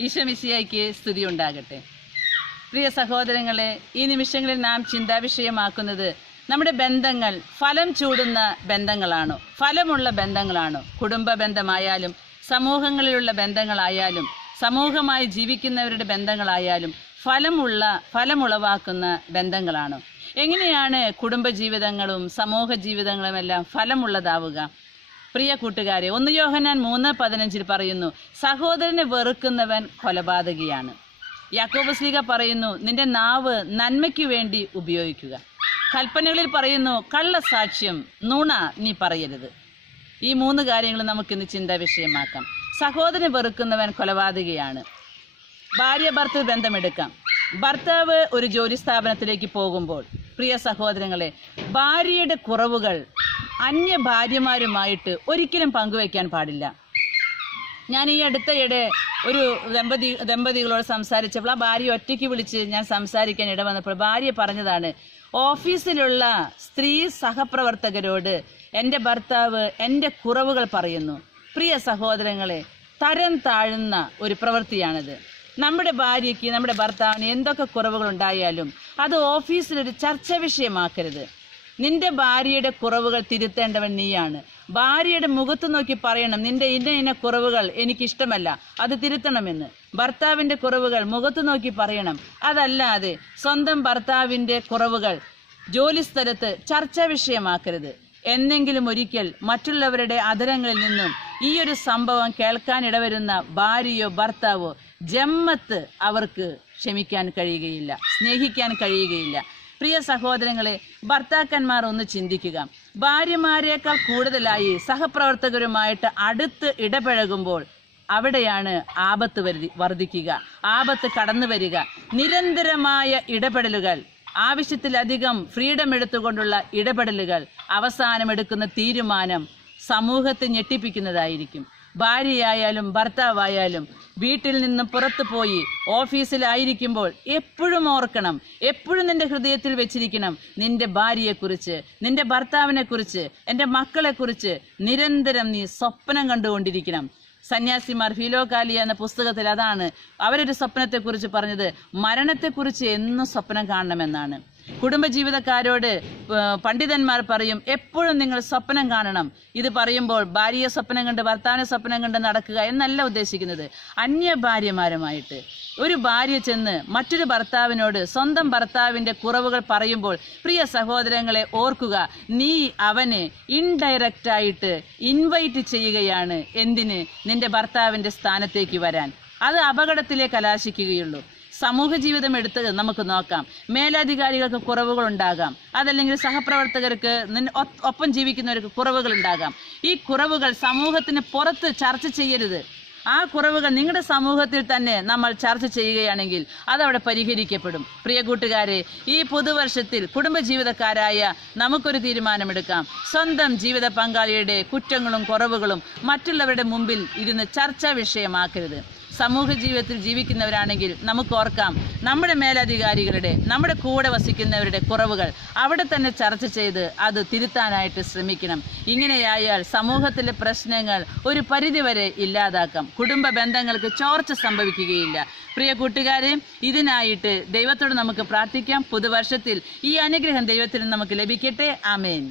ഈശമിശിയായിക്ക് സ്തുതി ഉണ്ടാകട്ടെ പ്രിയ സഹോദരങ്ങളെ ഈ നിമിഷങ്ങളിൽ നാം ചിന്താവിഷയമാക്കുന്നത് നമ്മുടെ ബന്ധങ്ങൾ ഫലം ചൂടുന്ന ബന്ധങ്ങളാണോ? ഫലമുള്ള ബന്ധങ്ങളാണോ? കുടുംബ ബന്ധമായാലും സമൂഹങ്ങളിലുള്ള ബന്ധങ്ങളായാലും സമൂഹമായി ജീവിക്കുന്നവരുടെ ബന്ധങ്ങളായാലും ഫലമുള്ള ഫലമുളവാക്കുന്ന ബന്ധങ്ങളാണോ? എങ്ങനെയാണ് കുടുംബ ജീവിതങ്ങളും സമൂഹ ജീവിതങ്ങളും എല്ലാം ഫലമുള്ളതാവുക? പ്രിയ കൂട്ടുകാരെ ഒന്ന് യോഹനാൻ മൂന്ന് പതിനഞ്ചിൽ പറയുന്നു സഹോദരനെ വെറുക്കുന്നവൻ കൊലപാതകിയാണ്. യാക്കോബസ് ലീഗ പറയുന്നു നിന്റെ നാവ് നന്മയ്ക്ക് വേണ്ടി ഉപയോഗിക്കുക. കൽപ്പനകളിൽ പറയുന്നു കള്ളസാക്ഷ്യം നുണ നീ പറയരുത്. ഈ മൂന്ന് കാര്യങ്ങൾ നമുക്കിന്ന് ചിന്താ വിഷയമാക്കാം സഹോദരനെ വെറുക്കുന്നവൻ കൊലപാതകിയാണ്. ഭാര്യ ഭർത്തൃ ബന്ധമെടുക്കാം. ഭർത്താവ് ഒരു ജോലി സ്ഥാപനത്തിലേക്ക് പോകുമ്പോൾ പ്രിയ സഹോദരങ്ങളെ ഭാര്യയുടെ കുറവുകൾ അന്യ ഭാര്യമാരുമായിട്ട് ഒരിക്കലും പങ്കുവയ്ക്കാൻ പാടില്ല. ഞാൻ ഈ അടുത്തയിടെ ഒരു ദമ്പതി ദമ്പതികളോട് സംസാരിച്ചപ്പോൾ ആ ഭാര്യ ഒറ്റയ്ക്ക് വിളിച്ച് ഞാൻ സംസാരിക്കാൻ ഇട വന്നപ്പോൾ ഭാര്യ പറഞ്ഞതാണ് ഓഫീസിലുള്ള സ്ത്രീ സഹപ്രവർത്തകരോട് എന്റെ ഭർത്താവ് എന്റെ കുറവുകൾ പറയുന്നു. പ്രിയ സഹോദരങ്ങളെ തരം താഴ്ന്ന ഒരു പ്രവൃത്തിയാണിത്. നമ്മുടെ ഭാര്യയ്ക്ക് നമ്മുടെ ഭർത്താവിന് എന്തൊക്കെ കുറവുകൾ ഉണ്ടായാലും അത് ഓഫീസിലൊരു ചർച്ച വിഷയമാക്കരുത്. നിന്റെ ഭാര്യയുടെ കുറവുകൾ തിരുത്തേണ്ടവൻ നീയാണ്. ഭാര്യയുടെ മുഖത്ത് നോക്കി പറയണം നിന്റെ ഇന്ന ഇന്ന കുറവുകൾ എനിക്കിഷ്ടമല്ല അത് തിരുത്തണമെന്ന്. ഭർത്താവിന്റെ കുറവുകൾ മുഖത്ത് നോക്കി പറയണം. അതല്ലാതെ സ്വന്തം ഭർത്താവിന്റെ കുറവുകൾ ജോലിസ്ഥലത്ത് ചർച്ചാ വിഷയമാക്കരുത്. എന്നെങ്കിലും ഒരിക്കൽ മറ്റുള്ളവരുടെ അതരങ്ങളിൽ നിന്നും ഈ ഒരു സംഭവം കേൾക്കാനിടവരുന്ന ഭാര്യയോ ഭർത്താവോ ജമ്മത്ത് അവർക്ക് ക്ഷമിക്കാൻ കഴിയുകയില്ല സ്നേഹിക്കാൻ കഴിയുകയില്ല. പ്രിയ സഹോദരങ്ങളെ ഭർത്താക്കന്മാർ ഒന്ന് ചിന്തിക്കുക. ഭാര്യമാരെക്കാൾ കൂടുതലായി സഹപ്രവർത്തകരുമായിട്ട് അടുത്ത് ഇടപഴകുമ്പോൾ അവിടെയാണ് ആപത്ത് വരുതി വർദ്ധിക്കുക. ആപത്ത് കടന്നു വരിക. നിരന്തരമായ ഇടപെടലുകൾ ആവശ്യത്തിലധികം ഫ്രീഡം എടുത്തുകൊണ്ടുള്ള ഇടപെടലുകൾ അവസാനം എടുക്കുന്ന തീരുമാനം സമൂഹത്തെ ഞെട്ടിപ്പിക്കുന്നതായിരിക്കും. ഭാര്യയായാലും ഭർത്താവായാലും വീട്ടിൽ നിന്ന് പുറത്തു പോയി ഓഫീസിലായിരിക്കുമ്പോൾ എപ്പോഴും ഓർക്കണം എപ്പോഴും നിന്റെ ഹൃദയത്തിൽ വെച്ചിരിക്കണം നിന്റെ ഭാര്യയെക്കുറിച്ച് നിന്റെ ഭർത്താവിനെക്കുറിച്ച് എന്റെ മക്കളെക്കുറിച്ച് നിരന്തരം നീ സ്വപ്നം കണ്ടുകൊണ്ടിരിക്കണം. സന്യാസിമാർ ഫിലോകാലിയ എന്ന പുസ്തകത്തിൽ അതാണ് അവരൊരു സ്വപ്നത്തെക്കുറിച്ച് പറഞ്ഞത് മരണത്തെക്കുറിച്ച് എന്നും സ്വപ്നം കാണണമെന്നാണ്. കുടുംബജീവിതക്കാരോട് പണ്ഡിതന്മാർ പറയും എപ്പോഴും നിങ്ങൾ സ്വപ്നം കാണണം. ഇത് പറയുമ്പോൾ ഭാര്യയെ സ്വപ്നം കണ്ട് ഭർത്താവിനെ സ്വപ്നം കണ്ട് നടക്കുക എന്നല്ല ഉദ്ദേശിക്കുന്നത്. അന്യ ഭാര്യമാരുമായിട്ട്. ഒരു ഭാര്യ ചെന്ന് മറ്റൊരു ഭർത്താവിനോട് സ്വന്തം ഭർത്താവിന്റെ കുറവുകൾ പറയുമ്പോൾ പ്രിയ സഹോദരങ്ങളെ ഓർക്കുക നീ അവനെ ഇൻഡയറക്റ്റായിട്ട് ഇൻവൈറ്റ് ചെയ്യുകയാണ്. എന്തിന്? നിന്റെ ഭർത്താവിന്റെ സ്ഥാനത്തേക്ക് വരാൻ. അത് അപകടത്തിലേ കലാശിക്കുകയുള്ളൂ. സമൂഹ ജീവിതം എടുത്ത് നമുക്ക് നോക്കാം. മേലധികാരികൾക്ക് കുറവുകൾ ഉണ്ടാകാം അതല്ലെങ്കിൽ സഹപ്രവർത്തകർക്ക് ഒപ്പം ജീവിക്കുന്നവർക്ക് കുറവുകൾ ഉണ്ടാകാം ഈ കുറവുകൾ സമൂഹത്തിന് പുറത്ത് ചർച്ച ചെയ്യരുത്. ആ കുറവുകൾ നിങ്ങളുടെ സമൂഹത്തിൽ തന്നെ നമ്മൾ ചർച്ച ചെയ്യുകയാണെങ്കിൽ അതവിടെ പരിഹരിക്കപ്പെടും. പ്രിയ കൂട്ടുകാരെ ഈ പുതുവർഷത്തിൽ കുടുംബജീവിതക്കാരായ നമുക്കൊരു തീരുമാനമെടുക്കാം. സ്വന്തം ജീവിത പങ്കാളിയുടെ കുറ്റങ്ങളും കുറവുകളും മറ്റുള്ളവരുടെ മുമ്പിൽ ഇരുന്ന് ചർച്ചാ വിഷയമാക്കരുത്. സമൂഹ ജീവിതത്തിൽ ജീവിക്കുന്നവരാണെങ്കിൽ നമുക്ക് ഓർക്കാം നമ്മുടെ മേലധികാരികളുടെ നമ്മുടെ കൂടെ വസിക്കുന്നവരുടെ കുറവുകൾ അവിടെ തന്നെ ചർച്ച ചെയ്ത് അത് തിരുത്താനായിട്ട് ശ്രമിക്കണം. ഇങ്ങനെയായാൽ സമൂഹത്തിലെ പ്രശ്നങ്ങൾ ഒരു പരിധിവരെ ഇല്ലാതാക്കാം. കുടുംബ ബന്ധങ്ങൾക്ക് ചോർച്ച സംഭവിക്കുകയില്ല. പ്രിയ കൂട്ടുകാരെ ഇതിനായിട്ട് ദൈവത്തോട് നമുക്ക് പ്രാർത്ഥിക്കാം. പുതുവർഷത്തിൽ ഈ അനുഗ്രഹം ദൈവത്തിൽ നമുക്ക് ലഭിക്കട്ടെ. ആമേൻ.